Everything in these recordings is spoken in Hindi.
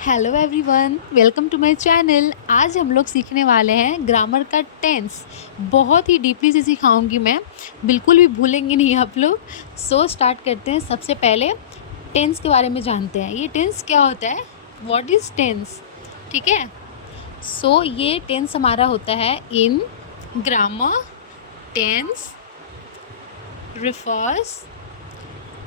Hello everyone, welcome to my channel. आज हम लोग सीखने वाले हैं ग्रामर का टेंस। बहुत ही डीपली से सिखाऊंगी मैं, बिल्कुल भी भूलेंगे नहीं आप लोग। स्टार्ट करते हैं। सबसे पहले टेंस के बारे में जानते हैं। ये टेंस क्या होता है, व्हाट इज़ टेंस, ठीक है। ये टेंस हमारा होता है in grammar. Tense refers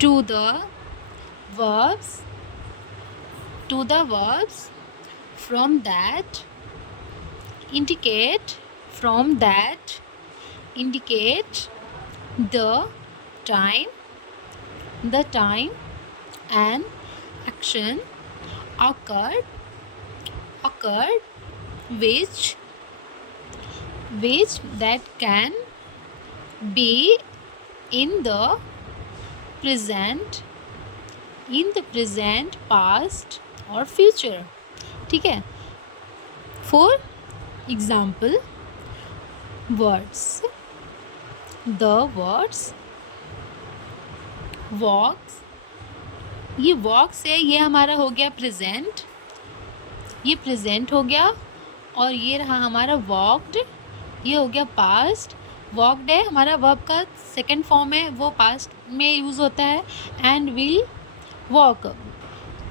to the verbs from that indicate the time and action occurred which that can be in the present past or future, ठीक है। For example, words, the words walks. ये वॉक्स है, ये हमारा हो गया प्रेजेंट, ये प्रेजेंट हो गया। और ये रहा हमारा वॉक्ड, ये हो गया पास्ट। वॉक्ड है हमारा वर्ब का सेकंड फॉर्म है, वो पास्ट में यूज़ होता है। एंड विल वॉक,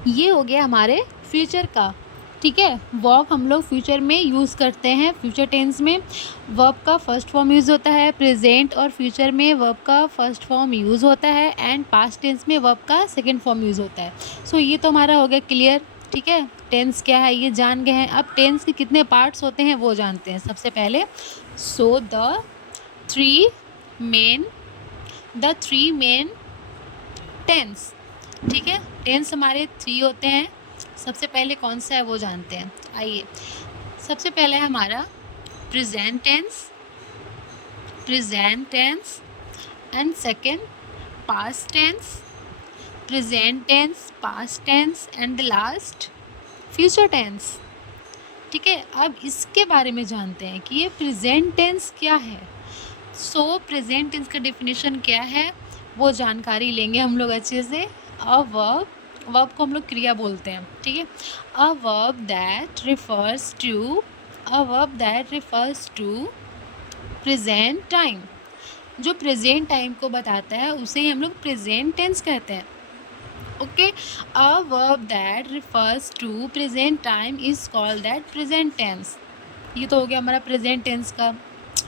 ये हो गया हमारे फ्यूचर का, ठीक है। वॉक हम लोग फ्यूचर में यूज़ करते हैं। फ्यूचर टेंस में वर्ब का फर्स्ट फॉर्म यूज़ होता है, प्रेजेंट और फ्यूचर में वर्ब का फर्स्ट फॉर्म यूज़ होता है, एंड पास्ट टेंस में वर्ब का सेकंड फॉर्म यूज़ होता है। ये तो हमारा हो गया क्लियर, ठीक है। टेंस क्या है ये जान गए हैं। अब टेंस के कितने पार्ट्स होते हैं वो जानते हैं। सबसे पहले द थ्री मेन टेंस, ठीक है। टेंस हमारे 3 होते हैं। सबसे पहले कौन सा है वो जानते हैं। आइए, सबसे पहले है हमारा present tense and second past tense, present tense, past tense and the last future tense, ठीक है। अब इसके बारे में जानते हैं कि ये प्रेजेंट टेंस क्या है। प्रेजेंट टेंस का डेफिनेशन क्या है वो जानकारी लेंगे हम लोग अच्छे से। अ वर्ब को हम लोग क्रिया बोलते हैं, ठीक है। A verb that refers to present time, जो प्रेजेंट टाइम को बताता है उसे ही हम लोग प्रेजेंट टेंस कहते हैं, okay. A verb that refers to present time is called that present tense. ये तो हो गया हमारा प्रेजेंट टेंस का।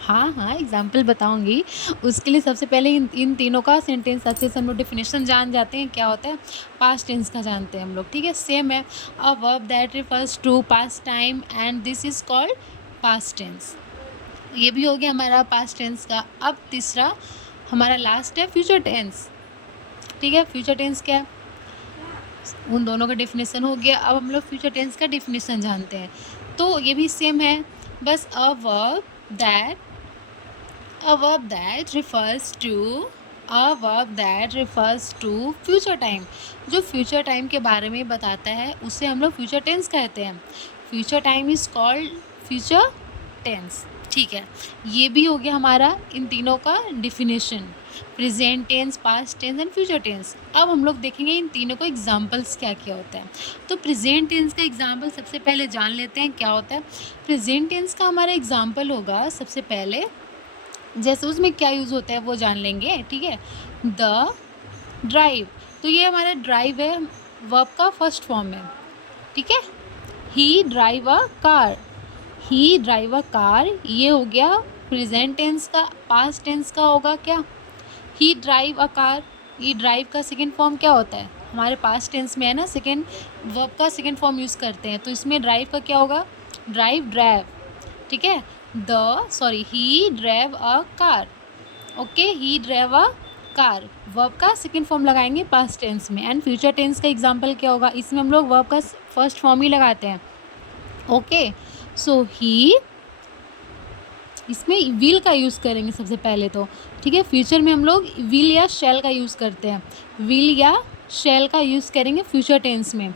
हाँ, एग्जाम्पल बताऊंगी। उसके लिए सबसे पहले इन तीनों का सेंटेंस अच्छे से हम लोग डिफिनेशन जान जाते हैं क्या होता है। पास्ट टेंस का जानते हैं हम लोग, ठीक है। सेम है, a verb that refers to past time and this is called past tense. ये भी हो गया हमारा पास्ट टेंस का। अब तीसरा हमारा लास्ट है फ्यूचर टेंस, ठीक है। फ्यूचर टेंस क्या है, उन दोनों का डेफिनेशन हो गया। अब हम लोग फ्यूचर टेंस का डेफिनेशन जानते हैं। तो ये भी सेम है, बस a verb that refers to future time, जो फ्यूचर टाइम के बारे में बताता है उसे हम लोग फ्यूचर टेंस कहते हैं। Future time is called future tense, ठीक है। ये भी हो गया हमारा इन तीनों का definition, present tense, past tense and future tense. अब हम लोग देखेंगे इन तीनों को एग्जाम्पल्स क्या क्या होता है। तो प्रेजेंट टेंस का एग्जाम्पल सबसे पहले जान लेते हैं क्या होता है। प्रेजेंट टेंस का हमारा एग्जाम्पल होगा, सबसे पहले जैसे उसमें क्या यूज़ होता है वो जान लेंगे, ठीक है। द ड्राइव, तो ये हमारा ड्राइव है, वर्ब का फर्स्ट फॉर्म है, ठीक है। ही ड्राइव अ कार, ये हो गया प्रेजेंट टेंस का। पास्ट टेंस का होगा क्या, ही ड्राइव अ कार। ये ड्राइव का सेकेंड फॉर्म क्या होता है, हमारे पास्ट टेंस में है ना, सेकेंड वर्ब का सेकेंड फॉर्म यूज़ करते हैं। तो इसमें ड्राइव का क्या होगा, ड्राइव, ठीक है। He drive a car, okay. He drive a car, verb का सेकेंड फॉर्म लगाएंगे पास्ट टेंस में। एंड फ्यूचर टेंस का एग्जाम्पल क्या होगा, इसमें हम लोग वर्ब का फर्स्ट फॉर्म ही लगाते हैं, ओके। ही, इसमें विल का यूज़ करेंगे सबसे पहले तो, ठीक है। फ्यूचर में हम लोग विल या शैल का यूज़ करते हैं, विल या शैल का यूज़ करेंगे फ्यूचर टेंस में,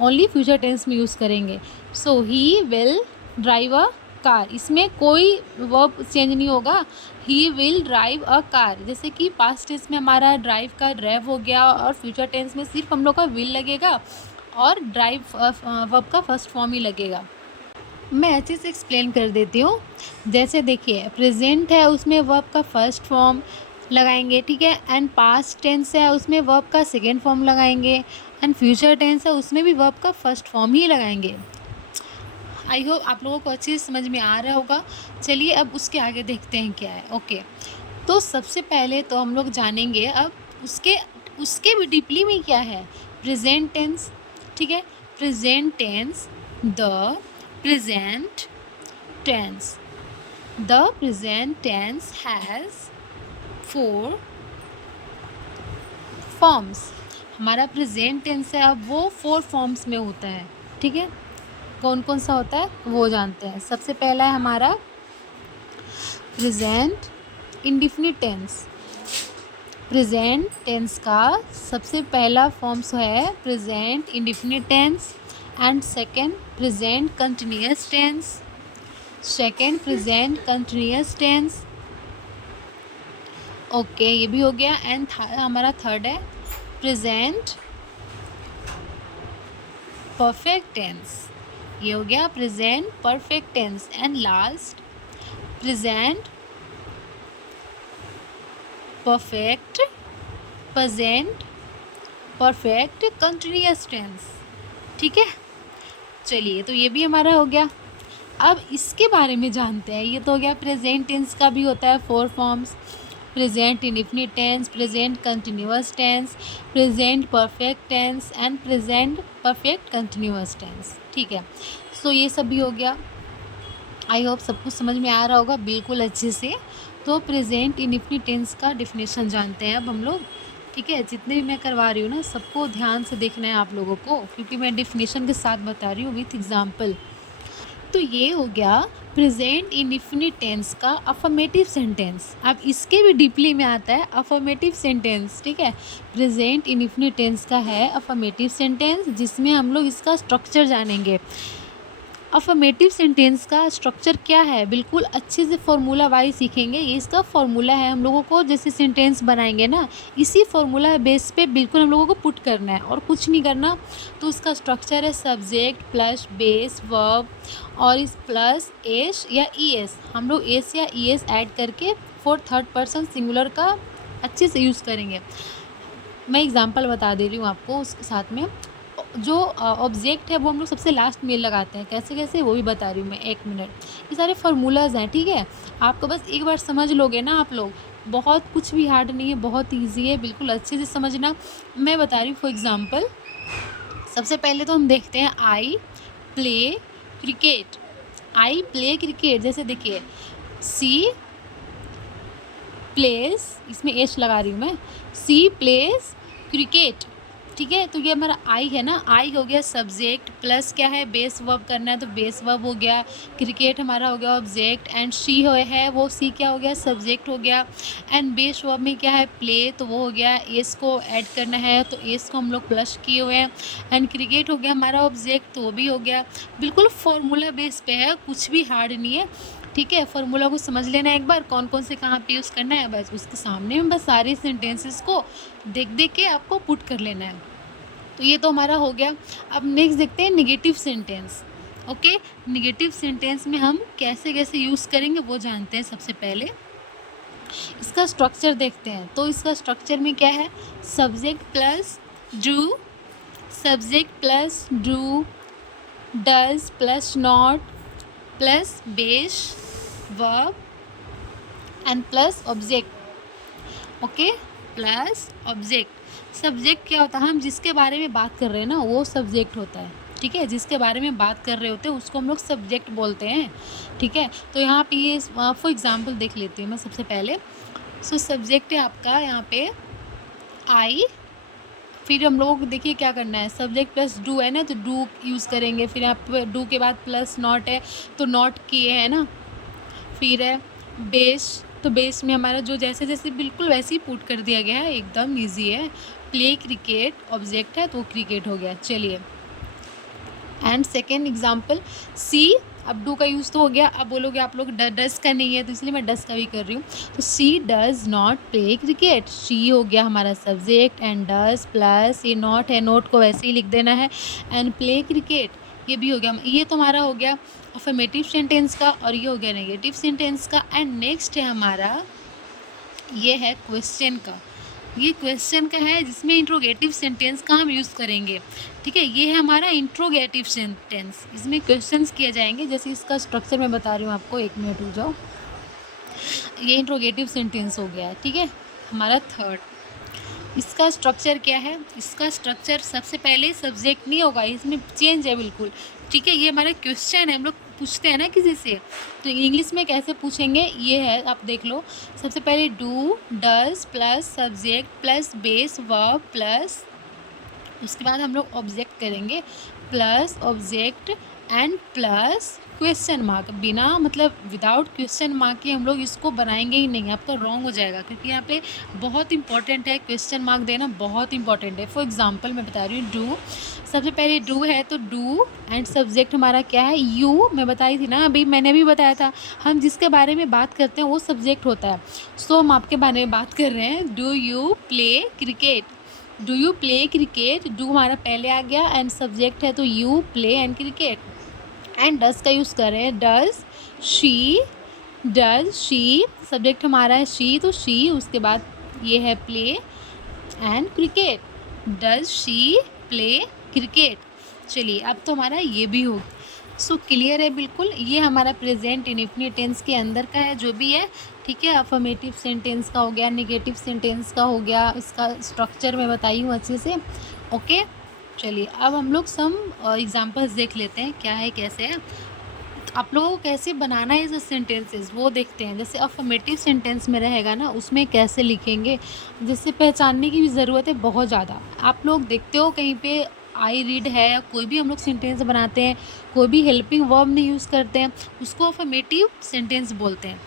ओनली फ्यूचर टेंस में यूज़ करेंगे। He will drive a car, इसमें कोई वर्ब चेंज नहीं होगा। He will drive a car, जैसे कि पास्ट टेंस में हमारा ड्राइव का ड्राइव हो गया और फ्यूचर टेंस में सिर्फ हम लोग का विल लगेगा और ड्राइव वर्ब का फर्स्ट फॉर्म ही लगेगा। मैं अच्छे से एक्सप्लेन कर देती हूँ। जैसे देखिए प्रेजेंट है उसमें वर्ब का फर्स्ट फॉर्म लगाएंगे, ठीक है, एंड पास्ट टेंस है उसमें वर्ब का सेकेंड फॉर्म लगाएंगे, एंड फ्यूचर टेंस है उसमें भी वर्ब का फर्स्ट फॉर्म ही लगाएंगे। आई होप आप लोगों को अच्छे से समझ में आ रहा होगा। चलिए अब उसके आगे देखते हैं क्या है। ओके, तो सबसे पहले तो हम लोग जानेंगे अब उसके उसके भी डीपली में क्या है प्रेजेंट टेंस, ठीक है। Present tense, the present tense. The present tense has 4 forms. हमारा प्रेजेंट टेंस है अब वो 4 फॉर्म्स में होता है, ठीक है। कौन कौन सा होता है वो जानते हैं। सबसे पहला है हमारा present indefinite tense. Present tense का सबसे पहला फॉर्म्स है present indefinite tense, and second present continuous tense, second present continuous tense. Okay, ये भी हो गया। एंड हमारा थर्ड है प्रेजेंट परफेक्ट टेंस। ये हो गया present perfect tense. And last present perfect present perfect continuous tense, ठीक है। चलिए, तो ये भी हमारा हो गया। अब इसके बारे में जानते हैं। ये तो हो गया प्रेजेंट टेंस का भी होता है 4 forms, present indefinite tense, present continuous tense, present perfect tense and present perfect continuous tense, ठीक है। सो ये सब भी हो गया। आई होप सब कुछ समझ में आ रहा होगा बिल्कुल अच्छे से। तो प्रेजेंट इंडिफिनिट टेंस का डिफिनेशन जानते हैं अब हम लोग, ठीक है। जितने भी मैं करवा रही हूँ ना सबको ध्यान से देखना है आप लोगों को, क्योंकि मैं डिफिनेशन के साथ बता रही हूँ विथ एग्जाम्पल। तो ये हो गया प्रेजेंट इंडिफिनिट टेंस का अफर्मेटिव सेंटेंस। अब इसके भी डीपली में आता है अफर्मेटिव सेंटेंस, ठीक है। प्रेजेंट इंडिफिनिट टेंस का है अफर्मेटिव सेंटेंस, जिसमें हम लोग इसका स्ट्रक्चर जानेंगे। अफर्मेटिव सेंटेंस का स्ट्रक्चर क्या है बिल्कुल अच्छे से फॉर्मूला वाइज सीखेंगे। ये इसका फॉर्मूला है, हम लोगों को जैसे सेंटेंस बनाएंगे ना इसी फॉर्मूला बेस पे बिल्कुल हम लोगों को पुट करना है और कुछ नहीं करना। तो उसका स्ट्रक्चर है सब्जेक्ट प्लस बेस वर्ब और इस प्लस एस या ई एस, हम लोग एस या ई एस ऐड करके फॉर थर्ड पर्सन सिंगुलर का अच्छे से यूज़ करेंगे। मैं एग्जांपल बता दे रही हूँ आपको उसके साथ में। जो ऑब्जेक्ट है वो हम लोग सबसे लास्ट में लगाते हैं, कैसे कैसे वो भी बता रही हूँ मैं, 1 मिनट। ये सारे फार्मूलाज हैं, ठीक है। आपको बस एक बार समझ लोगे ना आप लोग, बहुत कुछ भी हार्ड नहीं है, बहुत ईजी है, बिल्कुल अच्छे से समझना। मैं बता रही हूँ फॉर एग्जांपल। सबसे पहले तो हम देखते हैं I play cricket. I play cricket, जैसे देखिए सी प्लेस, इसमें एच लगा रही हूँ मैं, सी प्लेस क्रिकेट, ठीक है। तो ये हमारा आई है ना, आई हो गया सब्जेक्ट प्लस क्या है बेस वर्ब करना है तो बेस वर्ब हो गया, क्रिकेट हमारा हो गया ऑब्जेक्ट, एंड शी है वो सी क्या हो गया सब्जेक्ट हो गया, एंड बेस वर्ब में क्या है प्ले तो वो हो गया, एस को ऐड करना है तो एस को हम लोग प्लस किए हुए हैं, एंड क्रिकेट हो गया हमारा ऑब्जेक्ट तो वो भी हो गया। बिल्कुल फॉर्मूला बेस पे है, कुछ भी हार्ड नहीं है, ठीक है। फार्मूला को समझ लेना एक बार कौन कौन से कहाँ पे यूज़ करना है, बस उसके सामने में बस सारे सेंटेंसेस को देख देख के आपको पुट कर लेना है। तो ये तो हमारा हो गया। अब नेक्स्ट देखते हैं negative sentence. Okay, negative sentence में हम कैसे कैसे यूज़ करेंगे वो जानते हैं। सबसे पहले इसका स्ट्रक्चर देखते हैं। तो इसका स्ट्रक्चर में क्या है, subject plus do, subject plus do, does plus not plus base verb and plus object. Okay, plus object. Subject क्या होता है, हम जिसके बारे में बात कर रहे हैं ना वो सब्जेक्ट होता है, ठीक है। जिसके बारे में बात कर रहे होते हैं उसको हम लोग सब्जेक्ट बोलते हैं, ठीक है। तो यहाँ पे ये फॉर एग्जांपल देख लेती हूँ मैं सबसे पहले। सो सब्जेक्ट है आपका यहाँ पे आई, फिर हम लोगों को देखिए क्या करना है, सब्जेक्ट प्लस डू है ना तो डू यूज़ करेंगे, फिर यहाँ पे डू के बाद प्लस नॉट है तो नॉट किए है ना, फिर है बेस, तो बेस में हमारा जो जैसे जैसे बिल्कुल वैसे ही पुट कर दिया गया है, एकदम इजी है। प्ले क्रिकेट ऑब्जेक्ट है तो क्रिकेट हो गया। चलिए एंड सेकेंड एग्जाम्पल सी, अब डू का यूज़ तो हो गया, अब बोलोगे आप लोग डज का नहीं है, तो इसलिए मैं डज का भी कर रही हूँ। तो she does not play cricket, she हो गया हमारा सब्जेक्ट एंड डज प्लस ये नॉट है, नोट को वैसे ही लिख देना है, एंड प्ले क्रिकेट ये भी हो गया। ये तो हमारा हो गया अफर्मेटिव सेंटेंस का, और ये हो गया नेगेटिव सेंटेंस का। एंड नेक्स्ट है हमारा, ये है क्वेश्चन का। ये क्वेश्चन का है जिसमें इंट्रोगेटिव सेंटेंस का हम यूज़ करेंगे, ठीक है। ये है हमारा इंट्रोगेटिव सेंटेंस, इसमें क्वेश्चंस किए जाएंगे। जैसे इसका स्ट्रक्चर मैं बता रही हूँ आपको, 1 मिनट रुक जाओ। ये इंट्रोगेटिव सेंटेंस हो गया है, ठीक है, हमारा थर्ड। इसका स्ट्रक्चर क्या है? इसका स्ट्रक्चर सबसे पहले सब्जेक्ट नहीं होगा, इसमें चेंज है बिल्कुल, ठीक है। ये हमारा क्वेश्चन है, हम लोग पूछते हैं ना किसी से, तो इंग्लिश में कैसे पूछेंगे ये है, आप देख लो। सबसे पहले do does plus subject plus base verb plus, उसके बाद हम लोग ऑब्जेक्ट करेंगे plus object and plus question mark. बिना मतलब विदाउट क्वेश्चन मार्क के हम लोग इसको बनाएंगे ही नहीं, आपका रॉन्ग हो जाएगा, क्योंकि यहाँ पे बहुत इंपॉर्टेंट है, क्वेश्चन मार्क देना बहुत इंपॉर्टेंट है। फॉर एग्जांपल मैं बता रही हूँ, डू, सबसे पहले डू है तो डू एंड सब्जेक्ट हमारा क्या है, यू। मैं बताई थी ना, अभी मैंने भी बताया था, हम जिसके बारे में बात करते हैं वो सब्जेक्ट होता है। सो हम आपके बारे में बात कर रहे हैं, do you play cricket, do you play cricket, do हमारा पहले आ गया एंड सब्जेक्ट है तो you play and cricket. And does का यूज़ कर रहे हैं, डज शी, सब्जेक्ट हमारा है शी तो शी, उसके बाद ये है play and cricket, does she play cricket. चलिए अब तो हमारा ये भी हो, सो क्लियर है बिल्कुल। ये हमारा प्रेजेंट इंडेफिनिट टेंस के अंदर का है जो भी है, ठीक है। अफर्मेटिव सेंटेंस का हो गया, नेगेटिव सेंटेंस का हो गया, इसका स्ट्रक्चर मैं बताई हूँ अच्छे से, ओके। चलिए अब हम लोग सम एग्जांपल्स देख लेते हैं क्या है कैसे है। तो आप लोगों को कैसे बनाना है ये सेंटेंसेस वो देखते हैं। जैसे अफर्मेटिव सेंटेंस में रहेगा ना, उसमें कैसे लिखेंगे, जैसे पहचानने की भी ज़रूरत है बहुत ज़्यादा। आप लोग देखते हो कहीं पे आई रीड है, कोई भी हम लोग सेंटेंस बनाते हैं, कोई भी हेल्पिंग वर्ब नहीं यूज़ करते हैं, उसको अफर्मेटिव सेंटेंस बोलते हैं,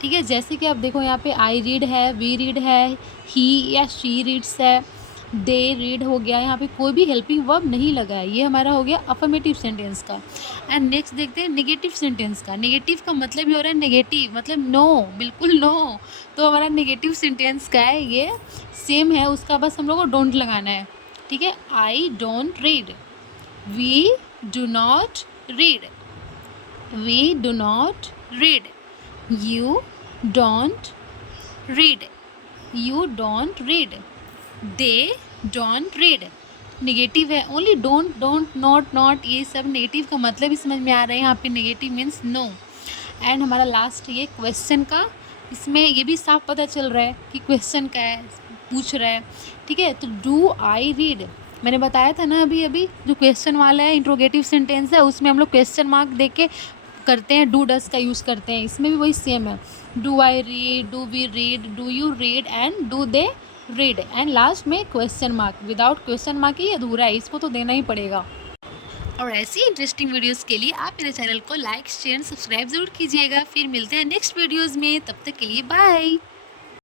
ठीक है। जैसे कि आप देखो यहाँ पे आई रीड है, वी रीड है, ही या शी रीड्स है, दे रीड हो गया, यहाँ पे कोई भी हेल्पिंग वर्ब नहीं लगा है, ये हमारा हो गया अफर्मेटिव सेंटेंस का। एंड नेक्स्ट देखते हैं नेगेटिव सेंटेंस का। नेगेटिव का मतलब ये हो रहा है नेगेटिव, मतलब नो, बिल्कुल नो। तो हमारा नेगेटिव सेंटेंस का है ये, सेम है उसका, बस हम लोग को डोंट लगाना है, ठीक है। I don't read, we do not read, we do not read, you don't read, you don't read, they don't read. Negative है, only don't, don't, not, not, ये सब नेगेटिव का मतलब ही समझ में आ रहा है। यहाँ पे नेगेटिव मीन्स नो। एंड हमारा लास्ट ये क्वेश्चन का, इसमें ये भी साफ पता चल रहा है कि क्वेश्चन का है, पूछ रहा है, ठीक है। तो डू आई रीड, मैंने बताया था ना अभी अभी, जो क्वेश्चन वाला है इंट्रोगेटिव सेंटेंस है, उसमें हम लोग क्वेश्चन मार्क दे के करते हैं, डू डज का यूज़ करते हैं। इसमें भी वही सेम है, do I read, do we read, do you read and do they read. And last में question mark, without question mark ही अधूरा है, इसको तो देना ही पड़ेगा। और ऐसी इंटरेस्टिंग वीडियोस के लिए आप मेरे चैनल को लाइक शेयर सब्सक्राइब जरूर कीजिएगा। फिर मिलते हैं नेक्स्ट वीडियोस में, तब तक के लिए बाय।